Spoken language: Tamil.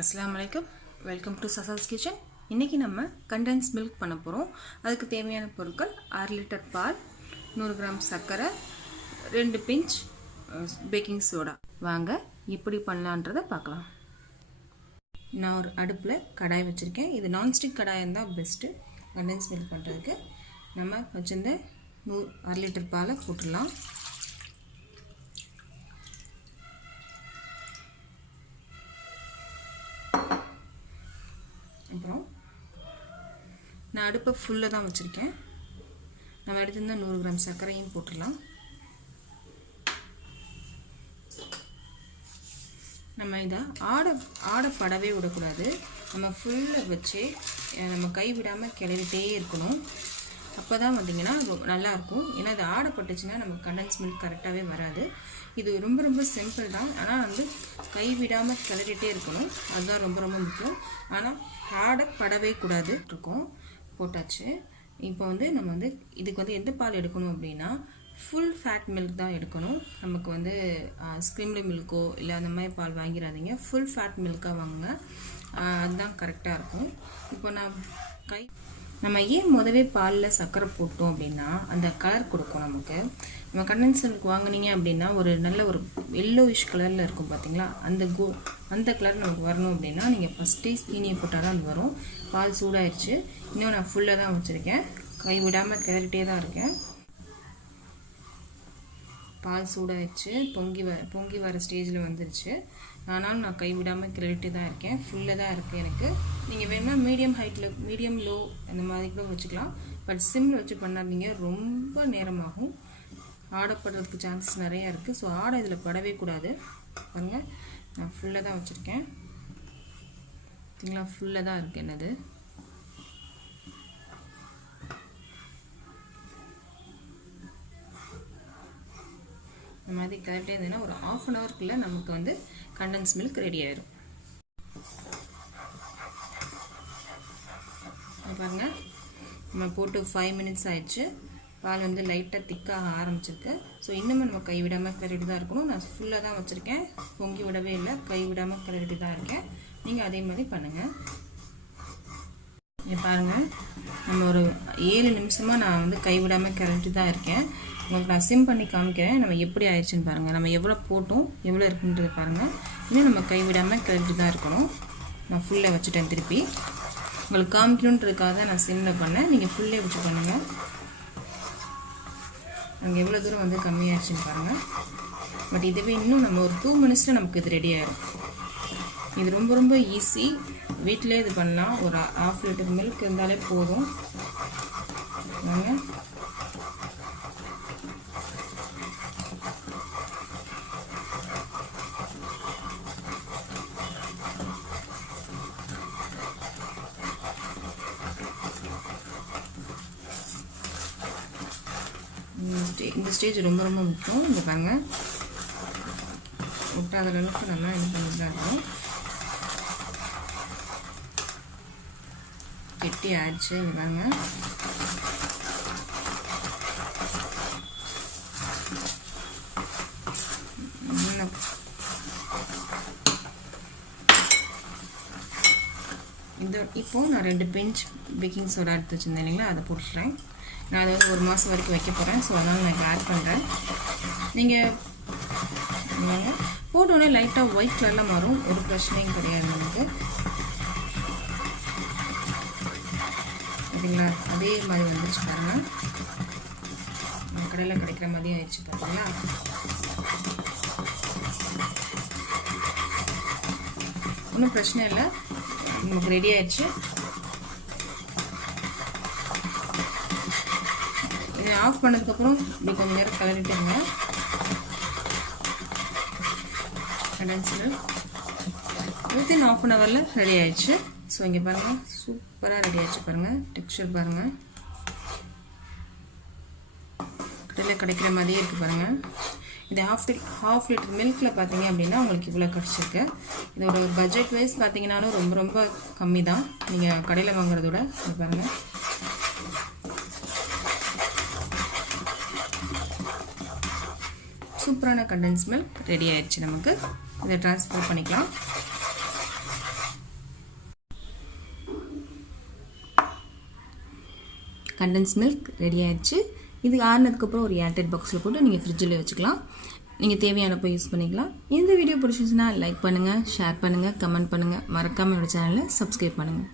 अस्सलाम वालेकुम वेलकम टू ससास किचन इनकी நம்ம condensed milk பண்ண போறோம் அதுக்கு தேவையான பொருட்கள் 1/2 லிட்டர் பால் 100 கிராம் சர்க்கரை 2 பிஞ்ச் பேக்கிங் சோடா வாங்க எப்படி பண்ணலாம்ன்றதை பார்க்கலாம் நான் ஒரு அடுப்புல கடாய் வச்சிருக்கேன் இது நான் ஸ்டிக் கடாய் இருந்தா பெஸ்ட் condensed milk பண்றதுக்கு நம்ம வச்சிருந்த 1/2 லிட்டர் பாலை போட்டுடலாம் நான் அடுப்பை ஃபுல்லா தான் வச்சிருக்கேன் நம்ம எடுத்துந்த 100 கிராம் சர்க்கரையும் போட்டுடலாம் நம்ம இத ஆட படவே விட கூடாது நம்ம ஃபுல்லா வச்சு நம்ம கை விடாம கிளறிட்டே இருக்கணும் அப்பதான் பாத்தீங்கன்னா நல்லா இருக்கும் ஏனா இது ஆட பட்டுச்சுனா நம்ம கண்டென்ஸ் மில்க் கரெக்ட்டாவே வராது இது ரொம்ப சிம்பிள் தான் ஆனா வந்து கை விடாம கிளறிட்டே இருக்கணும் அதுதான் ரொம்ப முக்கியம் ஆனா ஆட படவே கூடாது இருக்கும் போட்டாச்சு இப்போ வந்து நம்ம வந்து இதுக்கு வந்து எந்த பால் எடுக்கணும் அப்படினா full fat milk தான் எடுக்கணும் நமக்கு வந்து skimmed milkோ இல்ல அந்த மாதிரி பால் வாங்கிராதீங்க full fat milk-ஆ வாங்குங்க அதுதான் கரெக்ட்டா இருக்கும் இப்போ நம்ம ஏன் முதவே பால்ல சக்கரை போட்டோம் அப்படினா அந்த கலர் கொடுக்கும் நமக்கு நம்ம condensed milk வாங்குனீங்க அப்படினா ஒரு நல்ல ஒரு yellowish கலர்ல இருக்கும் பாத்தீங்களா அந்த கலர் நமக்கு வரணும் அப்படினா நீங்க ஃபர்ஸ்ட் சீனியை போட்டா தான் வரும் பால் சூடாயிருச்சு இன்னும் நான் ஃபுல்லா தான் வச்சிருக்கேன் கை விடாம கிளறிட்டே தான் இருக்கேன் பால் சூடாயிருச்சு பொங்கி வர ஸ்டேஜ்ல வந்துருச்சு ஆனாலும் நான் கை விடாம கிளறிட்டே தான் இருக்கேன் ஃபுல்லா தான் இருக்கு எனக்கு நீங்க வேணும்னா மீடியம் லோ அந்த மாதிரி கூட வச்சுக்கலாம் பட் சிம்ல வச்சு பண்ணாதீங்க ரொம்ப நேரமாகும் ஆடப்படுறதுக்கு சான்சஸ் நிறைய இருக்கு சோ ஆட இதுல படவே கூடாது பாருங்க நான் ஃபுல்லா தான் வச்சிருக்கேன் பாத்தீங்களா ஃபுல்லா தான் இருக்கு என்னது இந்த மாதிரி கரெக்ட்டா இருந்தேனா ஒரு 1/2 an hour குள்ள நமக்கு வந்து condensed milk ரெடி ஆயிடும் பாருங்க நம்ம போட்டு 5 minutes ஆயிடுச்சு பால் வந்து லைட்டா திக்கா ஆரம்பிச்சிருக்கு சோ இன்னும் நம்ம கை விடாம கிளறிட்டு தான் இருக்கணும் நான் ஃபுல்லா தான் வச்சிருக்கேன் பொங்கி விடவே இல்ல கை விடாம கிளறிட்டு தான் இருக்கேன் நீங்க அதே மாதிரி பண்ணுங்க இங்க பாருங்க நம்ம ஒரு 7 நிமிஷமா நான் வந்து கை விடாம கிளறிட்டு தான் இருக்கேன் உங்களுக்கு நான் சிம் பண்ணி காமிக்கிறேன் நம்ம எப்படி ஆயிடுச்சுன்னு பாருங்க நம்ம எவ்வளவு போட்டோம் எவ்வளவு இருக்குன்றது பாருங்க இன்னும் நம்ம கை விடாம கிளறிட்டு தான் இருக்கணும் நான் ஃபுல்லா வச்சிட்டேன் திருப்பி உங்களுக்கு காமிக்கணும்ன்றதுக்காக நான் சிம்ல பண்ணேன் நீங்க ஃபுல்லே வச்சு பண்ணுங்க அங்க எவ்வளவு தூரம் வந்து கம்மியாச்சுன்னு பாருங்க பட் இதுவே இன்னும் நம்ம ஒரு 2 minutesல நமக்கு இது ரெடி ஆயிடும் இது ரொம்ப ஈஸி வீட்லயே இது பண்ணலாம் ஒரு 1/2 லிட்டர் milk இருந்தாலே போதும் வாங்க இந்த ஸ்டேஜ் ரொம்ப முக்கியம் இங்க பாருங்க ஒட்டாத அளவுக்கு நல்லா இது பண்ணிடலாம் கெட்டி ஆயிடுச்சு இங்க பாருங்க இப்போ நான் 2 பிஞ்ச் பேக்கிங் சோடா எடுத்து வச்சிருந்தேன் இல்லைங்களா அதை போட்டுறேன் நான் அதை ஒரு மாசம் வரைக்கும் வைக்க போறேன் சோ அதனால நான் ஆட் பண்றேன் நீங்க போட்டோனே லைட்டா ஒயிட் கலர்ல மாறும் ஒரு பிரச்சனையும் கிடையாது நமக்கு பாத்தீங்களா அதே மாதிரி வந்துச்சு பாருங்க நம்ம கடையில கிடைக்கிற மாதிரி ஆயிடுச்சு பாத்தீங்களா ஒன்றும் பிரச்சனை இல்லை நமக்கு ரெடி ஆயிடுச்சு இதை ஆஃப் பண்ணதுக்கு அப்புறம் இப்படி கொஞ்ச நேரம் கிளறிட்டுங்க condensed within 1/2 an hourல ரெடி ஆயிடுச்சு சோ இங்க பாருங்க சூப்பரா ரெடி ஆயிடுச்சு பாருங்க டெக்ஸ்சர் பாருங்க கடையில கிடைக்கிற மாதிரியே இருக்கு பாருங்க இது half liter milkல பாத்தீங்க அப்படினா உங்களுக்கு இவ்வளவு கிடைச்சிருக்கு இதோட பட்ஜெட் வைஸ் பாத்தீங்கனாலும் ரொம்ப கம்மி தான் நீங்க கடையில வாங்குறத விட பாருங்க சூப்பரான condensed milk ரெடி ஆயிடுச்சு நமக்கு இத ட்ரான்ஸ்ஃபர் பண்ணிக்கலாம் கண்டென்ஸ் மில்க் ரெடி ஆயிடுச்சு. இது ஆறுனதுக்கப்புறம் ஒரு ஏர்டைட் பாக்ஸில் போட்டு நீங்கள் ஃப்ரிட்ஜில் வச்சுக்கலாம். நீங்கள் தேவையானப்போ யூஸ் பண்ணிக்கலாம். இந்த வீடியோ பிடிச்சிருந்துச்சுன்னா லைக் பண்ணுங்கள், ஷேர் பண்ணுங்கள், கமெண்ட் பண்ணுங்கள். மறக்காமல் என்னோட சேனலை சப்ஸ்கிரைப் பண்ணுங்கள்.